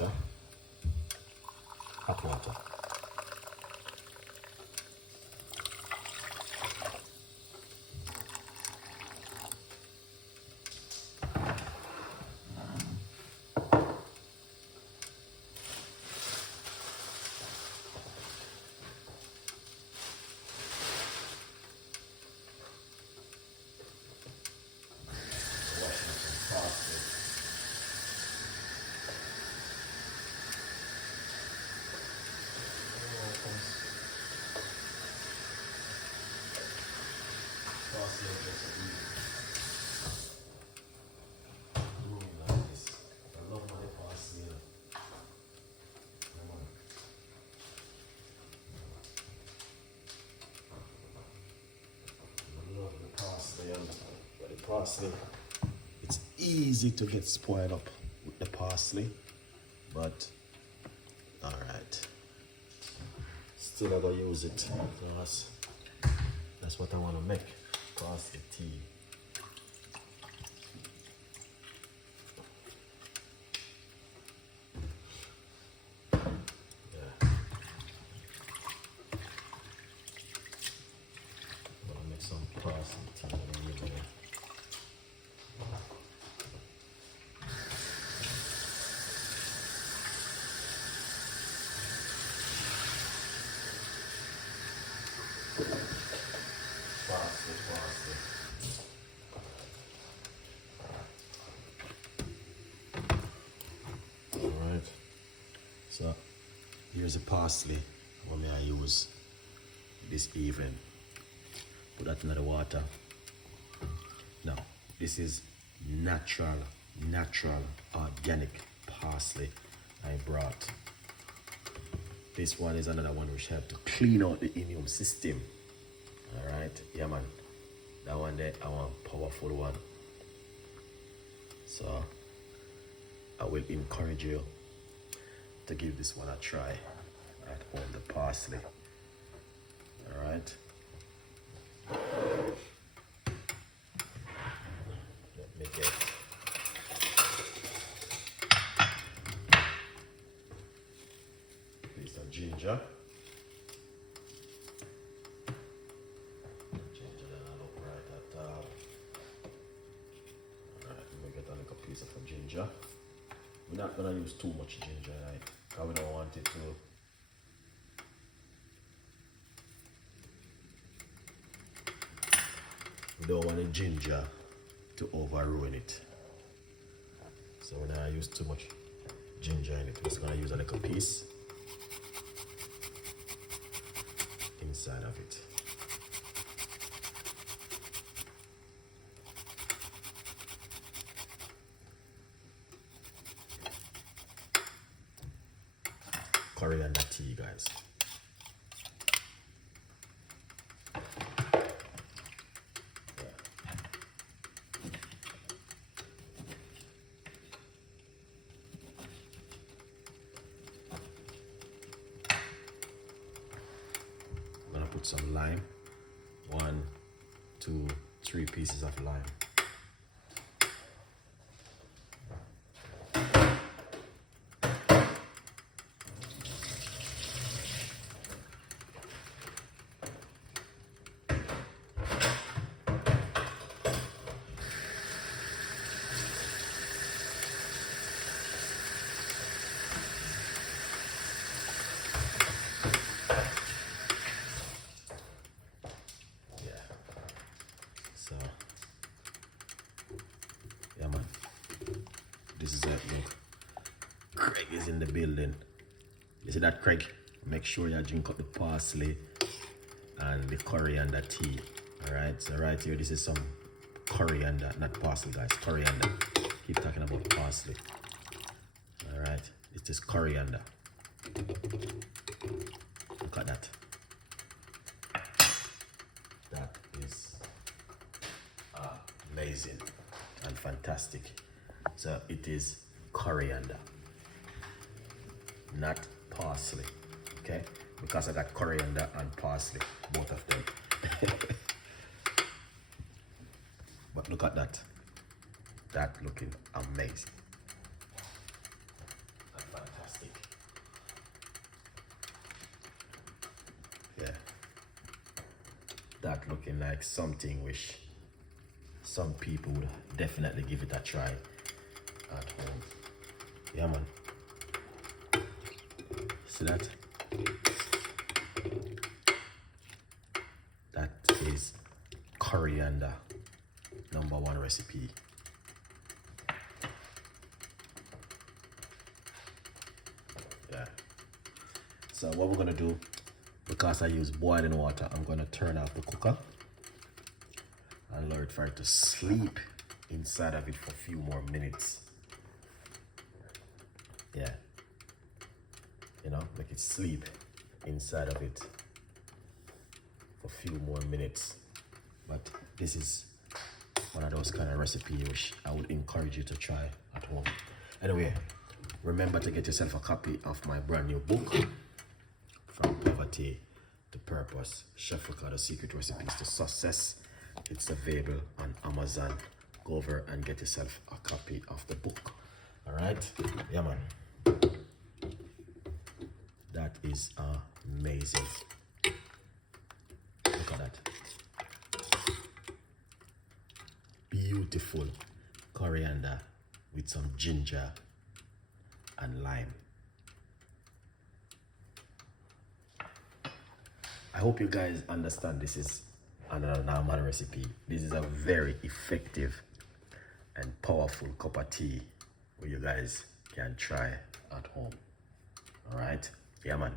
water, hot water. Parsley, it's easy to get spoiled up with the parsley, but all right, still I gotta use it because that's what I want to make, parsley tea. Yeah, I'm gonna make some parsley tea. Alright, so here's the parsley what I use this evening. Put that in the water. Now, this is natural, organic parsley I brought. This one is another one which helps to clean out the immune system. Alright, yeah man. That one there, I want a powerful one. So, I will encourage you to give this one a try at home, the parsley. Alright. Let me get a piece of ginger. Piece of ginger. We're not gonna use too much ginger, right? Because we don't want it to the ginger to over ruin it. So we're not use too much ginger in it. We're just gonna use a little piece inside of it. Coriander tea, guys. I'm gonna put some lime. 1, 2, 3 pieces of lime. Yeah man, this is it. Look, Craig is in the building. You see that, Craig? Make sure you drink up the parsley and the coriander tea. Alright, so right here, this is some coriander, not parsley guys, coriander. Keep talking about parsley. Alright, it's this coriander. Look at that. That is amazing and fantastic. So it is coriander, not parsley, okay? Because I got coriander and parsley, both of them. But look at that. That looking amazing and fantastic. looking like something which some people would definitely give it a try at home. Yeah, man. See that? That is coriander, #1 recipe. Yeah. So what we're gonna do, because I use boiling water, I'm gonna turn off the cooker and allow it for it to sleep inside of it for a few more minutes. Yeah. You know, make it sleep inside of it for a few more minutes. But this is one of those kind of recipes which I would encourage you to try at home. Anyway, remember to get yourself a copy of my brand new book, From Poverty to Purpose, Chef Ricardo Secret Recipes to Success. It's available on Amazon. Go over and get yourself a copy of the book. All right? Yeah, man. That is amazing. Look at that. Beautiful coriander with some ginger and lime. I hope you guys understand this is another normal recipe. This is a very effective and powerful cup of tea where you guys can try at home. All right? Yeah, man.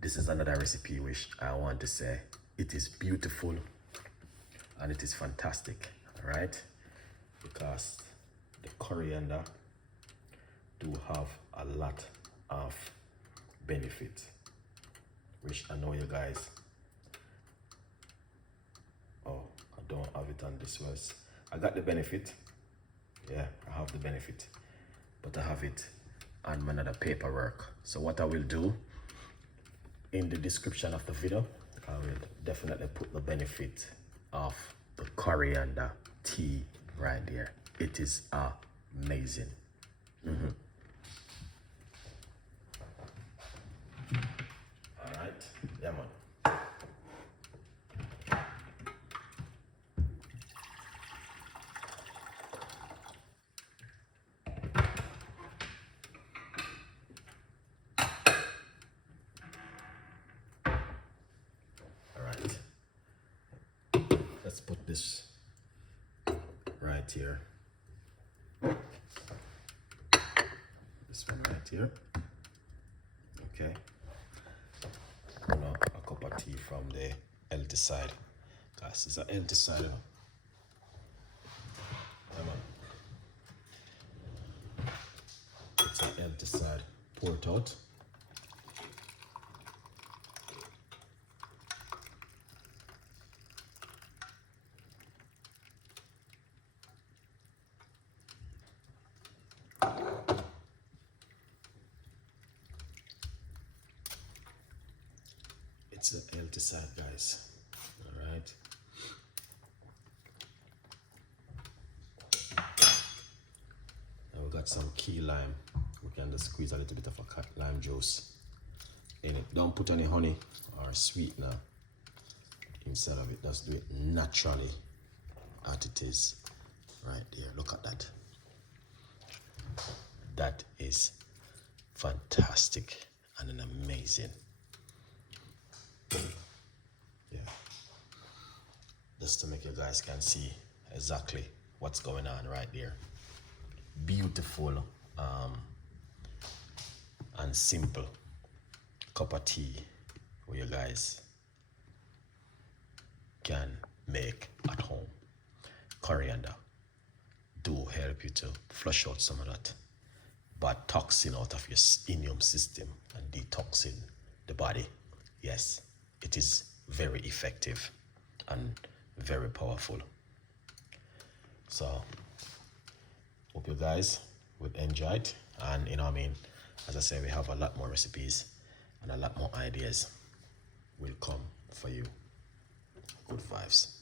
This is another recipe which I want to say it is beautiful and it is fantastic. All right? Because the coriander do have a lot of benefit, which I know you guys. Oh, I don't have it on this was. I got the benefit. Yeah, I have the benefit, but I have it on my other paperwork. So what I will do in the description of the video, I will definitely put the benefit of the coriander tea right there. It is amazing. All right, yeah, man. All right, let's put this right here. This one right here. Okay. A cup of tea from the healthy side. Guys, it's a healthy side. Come on. It's a healthy side. Pour it out. It's a healthy side, guys. All right. Now we got some key lime. We can just squeeze a little bit of a lime juice in it. Don't put any honey or sweetener inside of it. Just do it naturally as it is right there. Look at that. That is fantastic and an amazing. Yeah, just to make you guys can see exactly what's going on right there. Beautiful and simple cup of tea where you guys can make at home. Coriander do help you to flush out some of that bad toxin out of your immune system and detoxing the body. Yes, it is very effective and very powerful. So hope you guys would enjoy it, and you know what I mean, as I say, we have a lot more recipes and a lot more ideas will come for you. Good vibes.